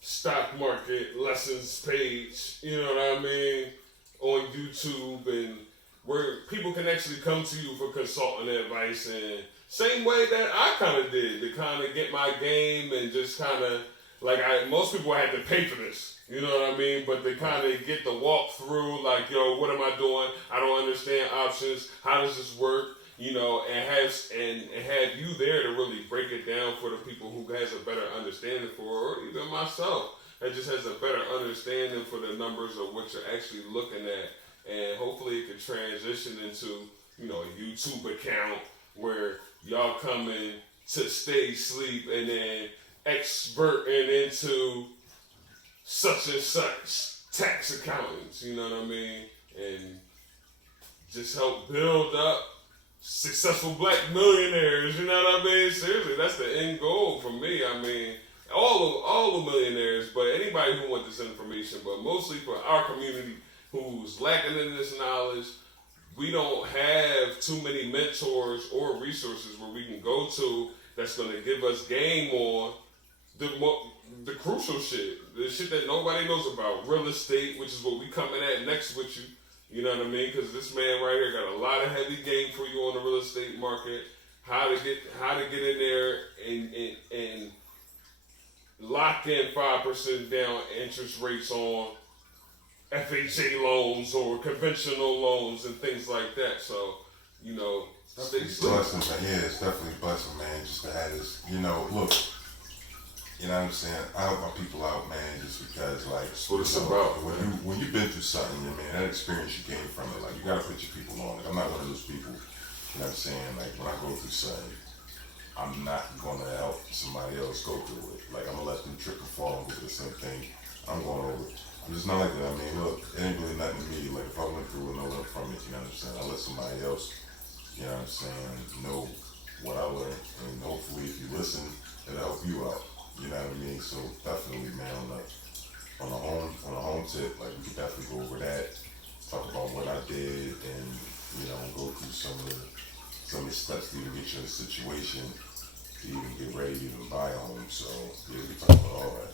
stock market lessons page. You know what I mean? On YouTube and where people can actually come to you for consulting advice, and same way that I kind of did to kind of get my game and just kind of most people had to pay for this. You know what I mean? But they kind of get the walk through, like, yo, what am I doing? I don't understand options. How does this work? You know, and have you there to really break it down for the people who has a better understanding for, or even myself that just has a better understanding for the numbers of what you're actually looking at, and hopefully it could transition into, you know, a YouTube account where y'all come in to stay sleep and then experting into such and such tax accountants, you know what I mean? And just help build up successful black millionaires, you know what I mean? Seriously, that's the end goal for me. I mean, all the millionaires, but anybody who wants this information, but mostly for our community who's lacking in this knowledge. We don't have too many mentors or resources where we can go to that's going to give us game on the crucial shit, the shit that nobody knows about, real estate, which is what we coming at next with you. You know what I mean? Because this man right here got a lot of heavy game for you on the real estate market. How to get in there and lock in 5% down interest rates on FHA loans or conventional loans and things like that. So, you know, stay sleep. Blessing, yeah, it's definitely a blessing, man, just to have this, you know, look, you know what I'm saying? I help my people out, man, just because, like, that's what it's about. When you've been through something, man, that experience you gain from it, like, you gotta put your people on. Like, I'm not one of those people, you know what I'm saying? Like, when I go through something, I'm not gonna help somebody else go through it. Like, I'm gonna let them trip and fall and go through the same thing. I'm going over it. I'm just not like that. I mean, look, it ain't really nothing to me. Like, if I went through it and I learned from it, you know what I'm saying? I let somebody else, you know what I'm saying, know what I learned. And hopefully, if you listen, it'll help you out. You know what I mean? So definitely, man, on a home tip, like, we could definitely go over that, talk about what I did, and, you know, go through some of the steps to even get you in a situation to even get ready to even buy a home. So yeah, we talk about all that.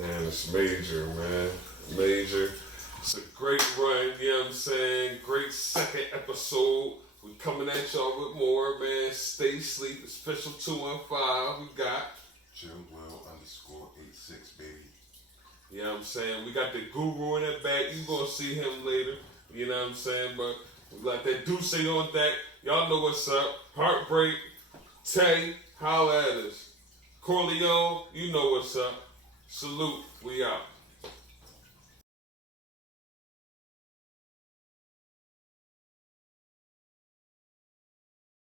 Man, it's major, man. Major. It's a great run, you know what I'm saying? Great second episode. We coming at y'all with more, man. Stay sleep. Special 215 we got. Chillwell_86, baby. You know what I'm saying? We got the guru in that back. You gonna see him later. You know what I'm saying? But we got that Deuce on deck. Y'all know what's up. Heartbreak. Tay, holla at us. Corleone, you know what's up. Salute. We out.